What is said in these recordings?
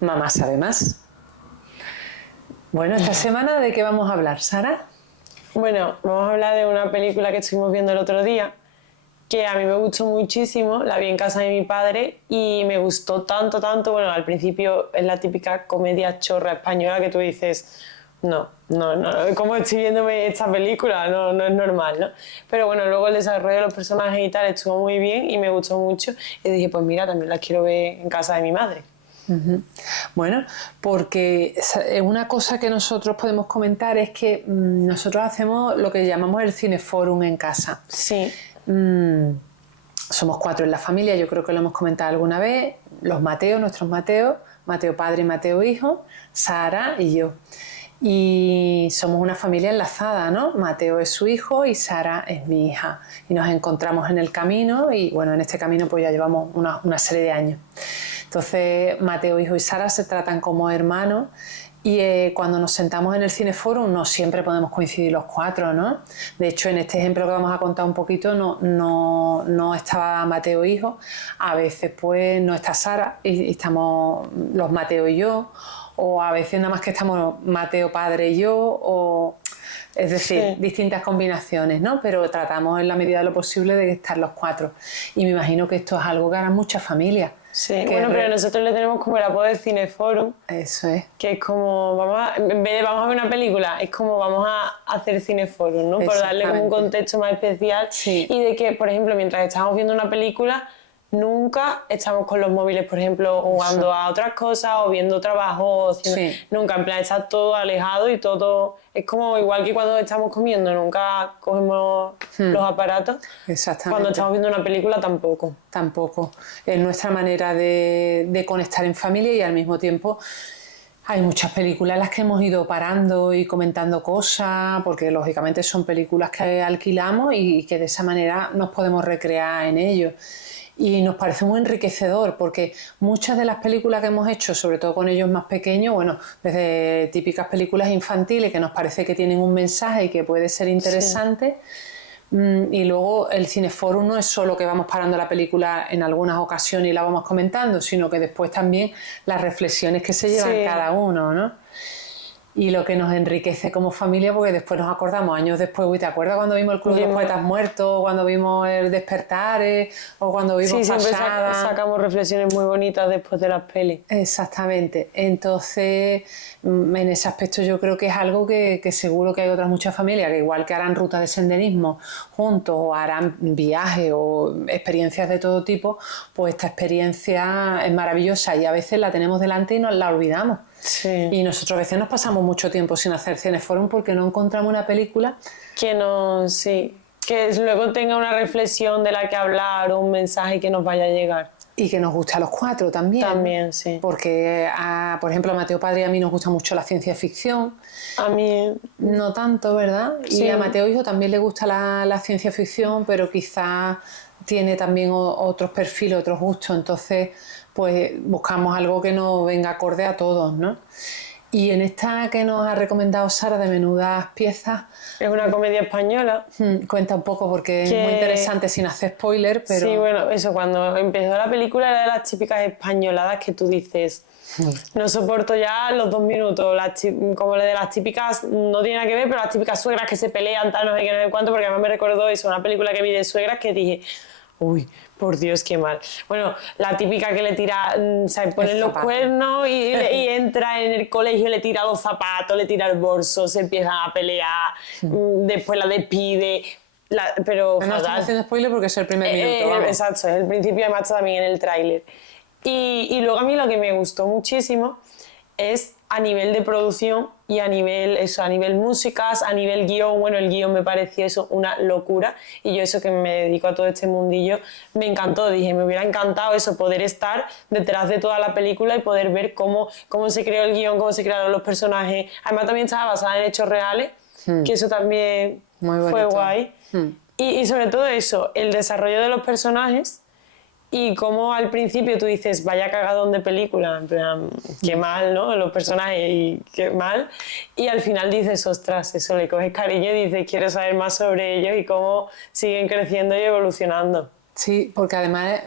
Mamá sabe más. Bueno, esta semana ¿de qué vamos a hablar, Sara? Bueno, vamos a hablar de una película que estuvimos viendo el otro día, que a mí me gustó muchísimo, la vi en casa de mi padre y me gustó tanto, tanto. Bueno, al principio es la típica comedia chorra española que tú dices, no, ¿cómo estoy viéndome esta película? No es normal, ¿no? Pero bueno, luego el desarrollo de los personajes y tal estuvo muy bien y me gustó mucho y dije, pues mira, también la quiero ver en casa de mi madre. Uh-huh. Bueno, porque una cosa que nosotros podemos comentar es que nosotros hacemos lo que llamamos el cineforum en casa. Sí. Somos 4 en la familia, yo creo que lo hemos comentado alguna vez, los Mateos, nuestros Mateos, Mateo padre y Mateo hijo, Sara y yo. Y somos una familia enlazada, ¿no? Mateo es su hijo y Sara es mi hija. Y nos encontramos en el camino y bueno, en este camino pues ya llevamos una serie de años. Entonces Mateo hijo y Sara se tratan como hermanos y cuando nos sentamos en el cineforum no siempre podemos coincidir los 4, ¿no? De hecho, en este ejemplo que vamos a contar un poquito no estaba Mateo hijo, a veces pues no está Sara y estamos los Mateo y yo, o a veces nada más que estamos Mateo padre y yo, o es decir, sí, distintas combinaciones, ¿no? Pero tratamos en la medida de lo posible de estar los 4. Y me imagino que esto es algo que harán muchas familias. Sí, bueno, pero nosotros le tenemos como el apodo de cineforum. Eso es. Que es como, en vez de vamos a ver una película, es como vamos a hacer cineforum, ¿no? Por darle como un contexto más especial. Sí. Y de que, por ejemplo, mientras estamos viendo una película, nunca estamos con los móviles, por ejemplo, jugando a otras cosas o viendo trabajo, o haciendo, sí, nunca, en plan, está todo alejado y todo, es como igual que cuando estamos comiendo, nunca cogemos los aparatos. Exactamente. Cuando estamos viendo una película tampoco. Tampoco. Es nuestra manera de conectar en familia y al mismo tiempo hay muchas películas en las que hemos ido parando y comentando cosas, porque lógicamente son películas que alquilamos y que de esa manera nos podemos recrear en ellos. Y nos parece muy enriquecedor porque muchas de las películas que hemos hecho, sobre todo con ellos más pequeños, bueno, desde típicas películas infantiles que nos parece que tienen un mensaje y que puede ser interesante, sí, y luego el cineforum no es solo que vamos parando la película en algunas ocasiones y la vamos comentando, sino que después también las reflexiones que se llevan, sí, cada uno, ¿no? Y lo que nos enriquece como familia, porque después nos acordamos años después, uy, ¿te acuerdas cuando vimos el Club de los Poetas Muertos, cuando vimos el Despertar, o cuando vimos siempre Pasada? sacamos reflexiones muy bonitas después de las pelis. Exactamente. Entonces, en ese aspecto yo creo que es algo que seguro que hay otras muchas familias que igual que harán rutas de senderismo juntos o harán viajes o experiencias de todo tipo, pues esta experiencia es maravillosa y a veces la tenemos delante y nos la olvidamos. Sí. Y nosotros a veces nos pasamos mucho tiempo sin hacer cineforum porque no encontramos una película que que luego tenga una reflexión de la que hablar o un mensaje que nos vaya a llegar. Y que nos guste a los 4 también. También, sí. Porque, por ejemplo, a Mateo padre y a mí nos gusta mucho la ciencia ficción. A mí no tanto, ¿verdad? Sí. Y a Mateo hijo también le gusta la ciencia ficción, pero quizás tiene también otros perfiles, otros gustos. Entonces, pues buscamos algo que nos venga acorde a todos, ¿no? Y en esta que nos ha recomendado Sara de Menudas Piezas... Es una comedia española. Cuenta un poco porque es muy interesante sin hacer spoiler, pero... Sí, bueno, eso, cuando empezó la película era de las típicas españoladas que tú dices... No soporto ya los 2 minutos, como de las típicas, no tiene nada que ver, pero las típicas suegras que se pelean, tal, no sé qué, no sé cuánto, porque además me recordó eso, una película que vi de suegras que dije... Uy, por Dios, qué mal. Bueno, la típica que le tira, se ponen los cuernos y entra en el colegio, le tira los zapatos, le tira el bolso, se empiezan a pelear, después la despide, pero no estoy haciendo spoiler porque es el primer minuto, vamos. Exacto, es el principio, además está también en el tráiler. Y luego a mí lo que me gustó muchísimo es a nivel de producción y a nivel músicas, a nivel guión. Bueno, el guión me pareció eso una locura y yo eso que me dedico a todo este mundillo me encantó. Dije, me hubiera encantado eso, poder estar detrás de toda la película y poder ver cómo se creó el guión, cómo se crearon los personajes. Además también estaba basada en hechos reales, que eso también fue guay. Y sobre todo eso, el desarrollo de los personajes. Y como al principio tú dices, vaya cagadón de película, en plan, qué mal, ¿no? Los personajes, y qué mal. Y al final dices, ostras, eso, le coges cariño y dices, quiero saber más sobre ellos y cómo siguen creciendo y evolucionando. Sí, porque además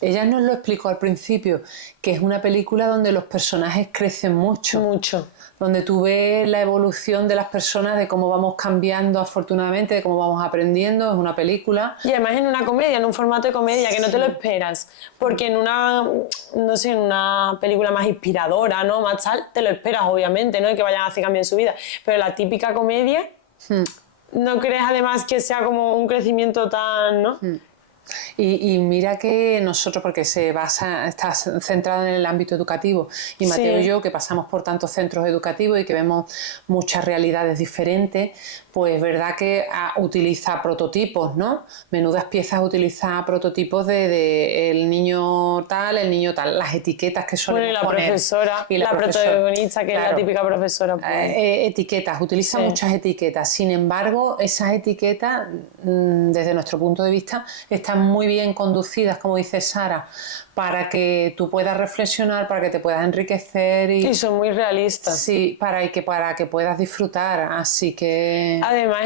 ella nos lo explicó al principio, que es una película donde los personajes crecen mucho. Mucho. Donde tú ves la evolución de las personas, de cómo vamos cambiando afortunadamente, de cómo vamos aprendiendo, es una película. Y además en una comedia, en un formato de comedia, que no te lo esperas. Porque en una, no sé, en una película más inspiradora, ¿no? Más tal, te lo esperas, obviamente, ¿no? Y que vayan a hacer cambio en su vida. Pero la típica comedia, no crees además que sea como un crecimiento tan, ¿no? Y mira que nosotros, porque está centrado en el ámbito educativo, y Mateo y yo, que pasamos por tantos centros educativos y que vemos muchas realidades diferentes, pues es verdad que utiliza prototipos, ¿no? Menudas piezas utiliza prototipos de el niño tal, las etiquetas que solemos Bueno, y la poner. profesora, Y la protagonista, que claro, es la típica profesora. Pues. Etiquetas, utiliza muchas etiquetas. Sin embargo, esas etiquetas, desde nuestro punto de vista, están muy bien conducidas, como dice Sara, para que tú puedas reflexionar, para que te puedas enriquecer y son muy realistas. Sí, para que puedas disfrutar, así que... Además,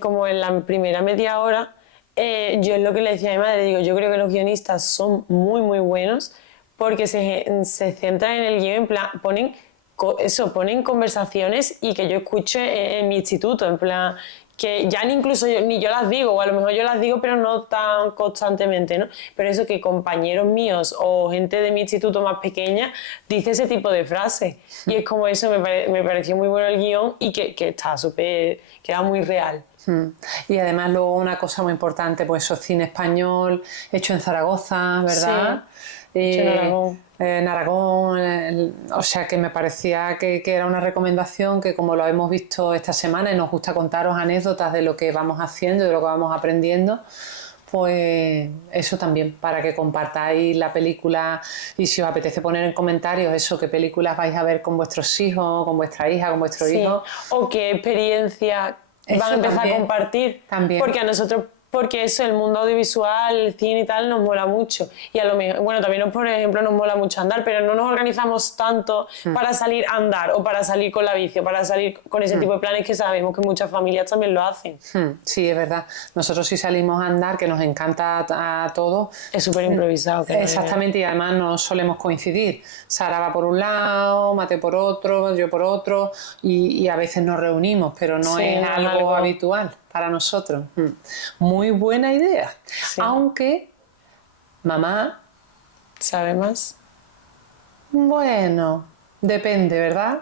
como en la primera media hora, yo es lo que le decía a mi madre, digo, yo creo que los guionistas son muy, muy buenos porque se centran en el guión, en plan, ponen conversaciones y que yo escuche en mi instituto, en plan, que ya ni yo las digo, o a lo mejor yo las digo, pero no tan constantemente, ¿no? Pero eso que compañeros míos o gente de mi instituto más pequeña dice ese tipo de frases. Y es como eso, me pareció muy bueno el guión y que está súper, que era muy real. Y además luego una cosa muy importante, pues eso, cine español hecho en Zaragoza, ¿verdad? Sí, hecho en Aragón. En Aragón, o sea que me parecía que era una recomendación que, como lo hemos visto esta semana y nos gusta contaros anécdotas de lo que vamos haciendo y de lo que vamos aprendiendo, pues eso también, para que compartáis la película y si os apetece poner en comentarios eso, qué películas vais a ver con vuestros hijos, con vuestra hija, con vuestro hijo. O qué experiencia van a empezar a compartir. También. Porque a nosotros, porque eso, el mundo audiovisual, el cine y tal, nos mola mucho. Y a lo mejor, bueno, también por ejemplo, nos mola mucho andar, pero no nos organizamos tanto para salir a andar o para salir con la bici o para salir con ese tipo de planes que sabemos que muchas familias también lo hacen. Sí, es verdad. Nosotros sí salimos a andar, que nos encanta a todos. Es súper improvisado. Exactamente, y además no solemos coincidir. Sara va por un lado, Mateo por otro, yo por otro, y a veces nos reunimos, pero no es algo habitual para nosotros. Muy buena idea. Sí. Aunque, mamá... ¿Sabe más? Bueno, depende, ¿verdad?